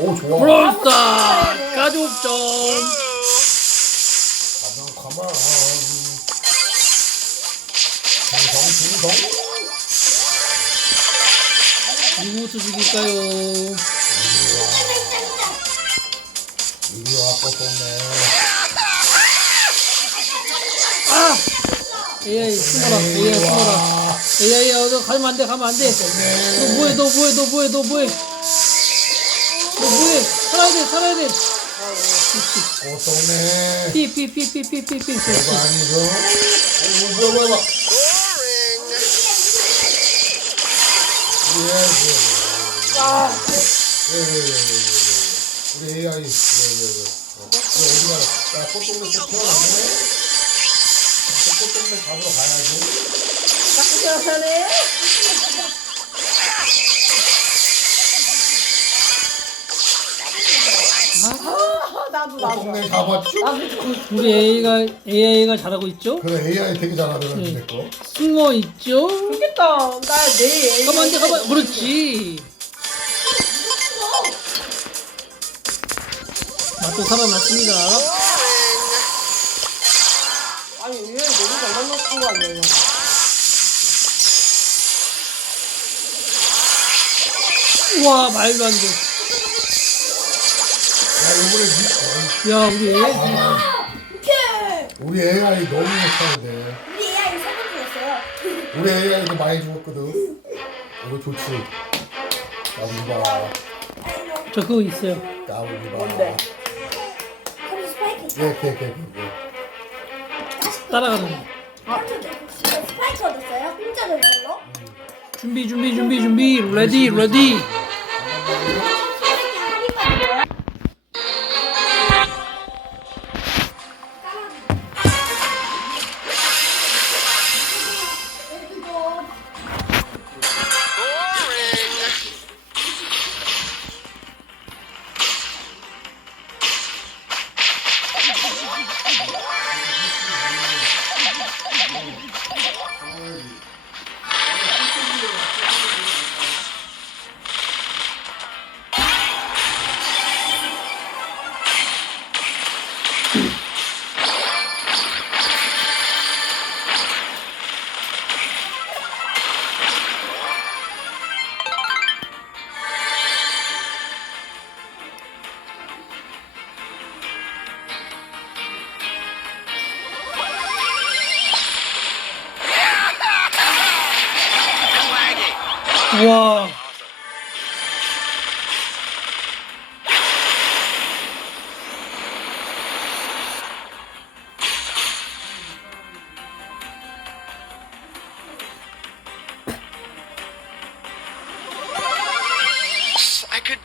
오 좋아. 브롤스타 가족점 가만 가만. 중성 중성. 누구부터 죽일까요? 이리 와 뽀뽀네. 아! AI 숨어라 AI 숨어라 AI 너 가면 안돼 가면 안돼 너 뭐해 너 뭐해 너 뭐해 너 뭐해 돼 살아야 돼 뽀뽀네. 피피피피피피피 이거 아니죠? 오 뭐야 뭐야 뭐야. 예, 아, 예, 예, 예, 예, 예, 예. 우리 AI, 예, 예, 예. 어, 너 어디 가라? 야, 꽃동네 또 태어났네? 또 꽃동네 잡으러 가야지. 나쁘지 않네. 나도 나도. 꽃동네 잡았죠? 나도 좀. 우리 AI가 AI가 잘하고 있죠 그래, AI 되게 잘하더라고, 내 거. 숨어 있죠 좋겠다. 나 내일. 가만 안돼 가만 그렇지 맛도 살아났습니다 아니 왜 너무 잘 만났던 거 아니야? 우와 말도 안 돼 야, 우리 AI 오케이. 우리 AI 너무 못하는데. 우리 AI 세번 죽었어요. 우리 AI도 많이 죽었거든. 이거 좋지. 나무바, 저 그거 있어요. 뭔데? 그럼 스파이크. 예, 예, 예, 예. 따라가는 거. 스파이크 얻었어요? 공짜로 별로? 준비 준비 준비 준비 레디 레디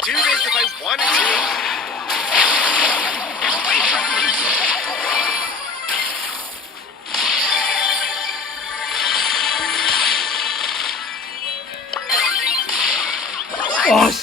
do this if I wanted to. 와씨 Uh,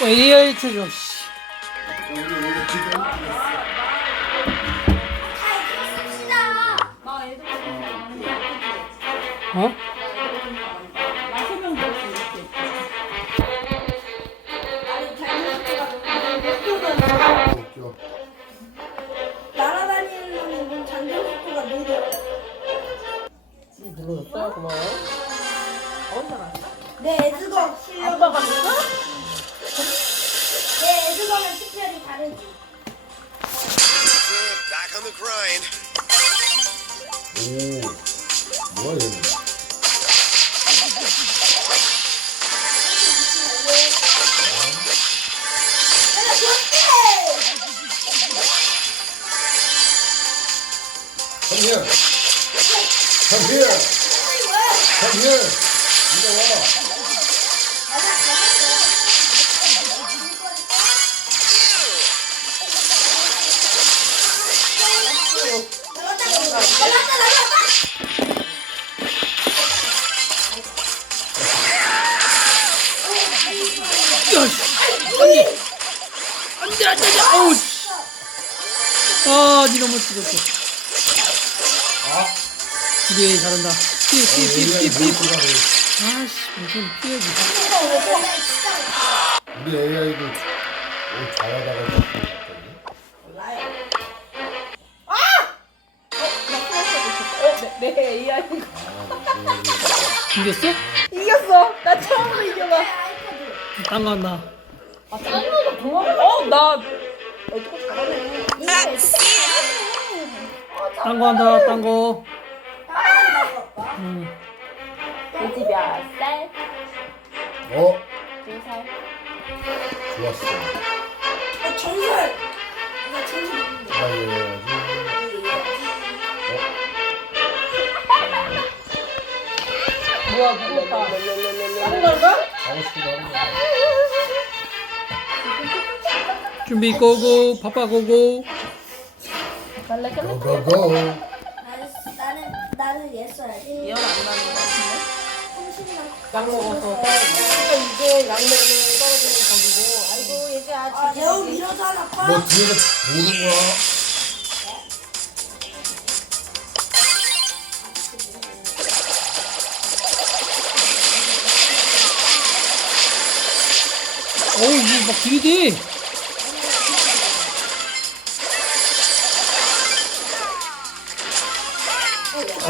자꾸 AI 쳐줘 씨. 어? 나 설명 들었어 이렇게. 아니 장난치가 너무 웃겨. 날아다니는 건 장전 속도가 느려. 눌러줬어요 고마워요. 어 잘한다. 내 애드거 실력. 아빠가 됐어? 내 애드거는 특별히 다르지. Uh, back on the grind. 오. 뭐야 얘는? 내가 좋았대. Come here. Come here. Come here. 죽었어 아. 기대 잘한다 피해 피해 피해 피해 피해 피해 피해. 아씨 무슨 피해지 우리 AI도 오 잘하다가 내, 내 AI가 이겼어? 이겼어. 나 처음으로 이겨봐. 딴거 한다 아, 동화가? 어, 나 어떻게 잘하네. 딴거 한다 딴거 음. 내 집이 몇 살? 어? 두 살? 좋았어. 나 있는데. 기다려야지. 뭐야, 무겁다. 하는 건가? 하고 싶은 거 하는 거야. 준비 고고 파파 고고 갈래, 갈래? 고고고. 나는 나는 나는 예써야지. 예언 안 나는 거 같은데? 약 먹어서. 그러니까 이게 약 먹으면 떨어지는 거기고. 아이고, 얘지 아. 내가 밀어잖아. 파. 너 뒤에서 보는 거야? 어우 이거 막 들이대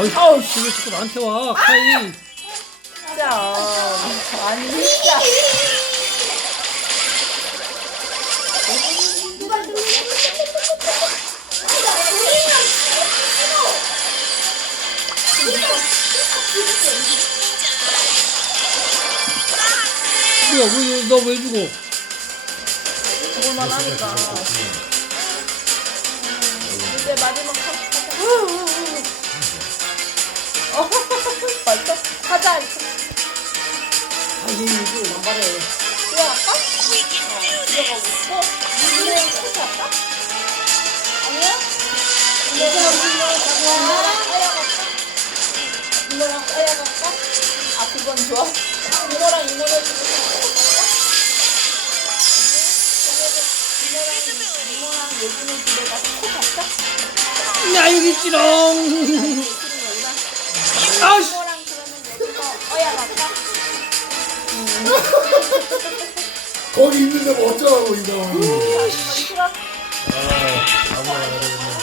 어이 아우 씨, 왜 자꾸 나한테 와 카이 아니 진짜. 뭐야, 왜, 너왜 죽어? 죽을만 하니까. 이제 마지막 한 어, 벌써 하자. 아니 이거 만발해. 들어갈까? 어, 들어가고 싶어? 이번에 코트 할까? 아니야? 이거랑 이거랑 아야 갈까? 이모랑 아야 갈까? 아 그건 좋아. 이모를 주고 싶어. 이모랑 예준이 집에 가서 코 갈까? 야, 여기 있지롱. 아씨. 이모랑 그러면 여기서 어야 갈까? 거기 있는데 뭐 어쩌라고 이거. 이거 싫어? 아, 아무나 나갈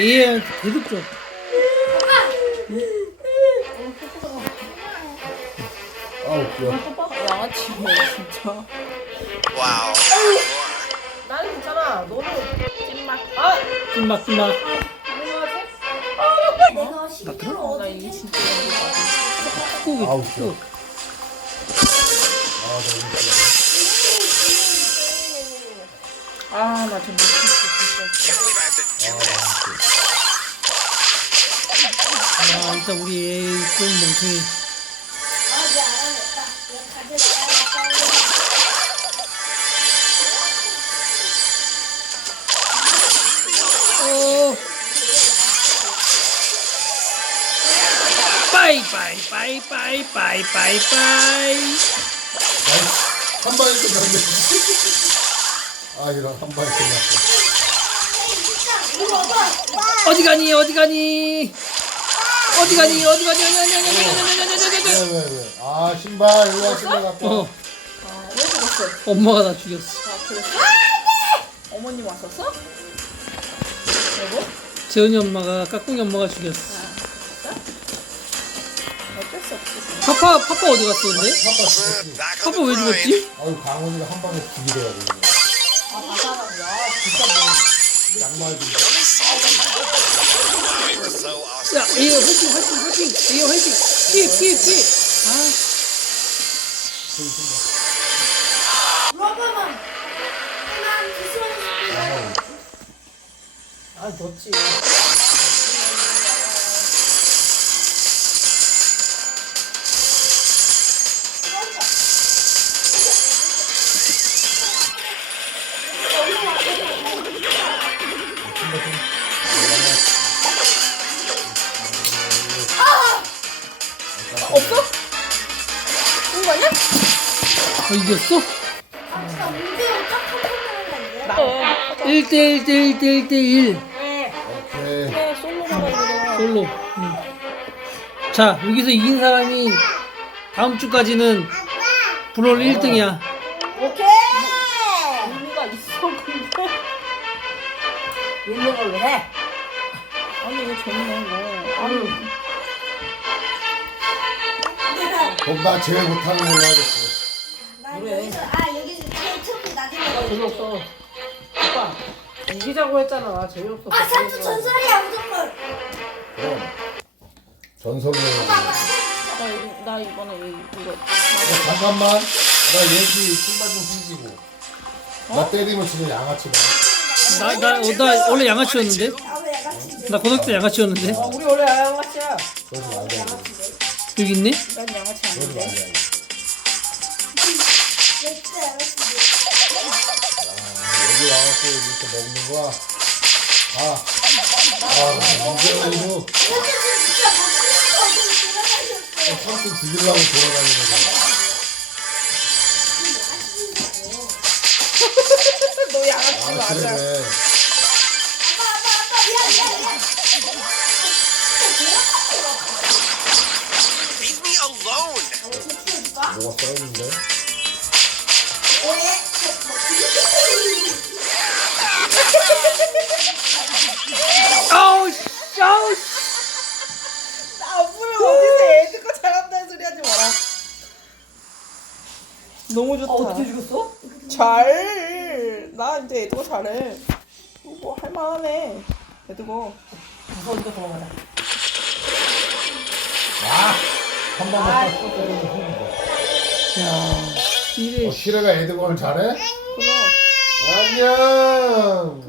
얘 대득점. 아우 귀여워. 양아치 뭐 진짜. Wow. 나는 괜찮아. 너는 찐맛. 아! 찐막, 찐막. 내가 시키면 나 이게 진짜. 꾹, 꾹. 귀여워. 아 너무 귀여워. 아, 나 지금 미치겠어, Can't believe I have to do this. 아, 일단 우리 애좀 멍청이. 아, 가져가야겠다. 어. 빠이, 빠이, 빠이, 빠이, 빠이, 빠이, 빠이. 나이스. 한 방에 끝났네. 아 이런 한 방에 끝났어. 어디 가니, 어디 가니? 어디 가니, 어디 가니, 어디 가니, 어디 가니, 어디 가니, 어디 가니, 어디 가니. 왜 왜 왜? 아 신발 일로 와 신발 갖고. 와. 어, 아, 왜 죽었어? 엄마가 나 죽였어. 아, 그랬어? 어머님 왔었어? 여보? 재은이 엄마가, 까꿍이 엄마가 죽였어. 어쩔 수 없지. 파파, 파파 어디 갔어, 근데? 아빠 죽었지. 파파 왜. 죽었지? 아유 강원이가 한 방에 죽이더라고. 아, 바사랑이야. 진짜 뭐. 양말 좀. 야, 얘 화이팅, 화이팅, 화이팅. 얘 화이팅. 피해, 피해, 피해. 아, 물어봐만. 난 기술을 아, 넣지. 이겼어? 아, 진짜 문제를 딱한 번만 하면 나. 1대 1 대 1 대 1 대1. 오케이. 네, 솔로 나가야 솔로. 응. 자, 여기서 이긴 사람이 다음 주까지는 브롤 1등이야. 오케이! 의미가 있어, 근데. 있는 걸로 해. 아니, 이거 재밌네, 이거. 아니, 나 제일 못하는 걸로 하겠어. 재미없어. 오빠, 이기자고 했잖아. 나 재미없어. 아 삼촌 전설이야 무조건 그럼 전설이야. 나, 이- 나 이번에 이- 이거. 어, 잠깐만. 나 얘기 신발 좀 숨기고. 나 때리면 진짜 양아치다. 나, 나, 어, 나 원래 양아치였는데? 아왜 야같이 나 고등학교 때 양아치였는데? 어, 우리 원래 양아치야. 그러지 말자. 여기 있네? 난 양아치 아닌데. 말자. 진짜 야같이 여기 와갖고 이렇게 먹는 거야. 아, 아, 이제 오늘 참고 죽이려고 돌아다니는 거잖아. 너 양아치 맞아. 그래. Leave me alone. 뭐가 써있는데? 너무 좋다. 어떻게 죽었어? 잘. 나 이제 애들 거 잘해. 뭐 할만하네. 애들 거. 어디가 도망가라 아! 한 번만 딱 때리면 죽는다. 야 이래 어, 시래가 애드건을 잘해? 그럼. 안녕!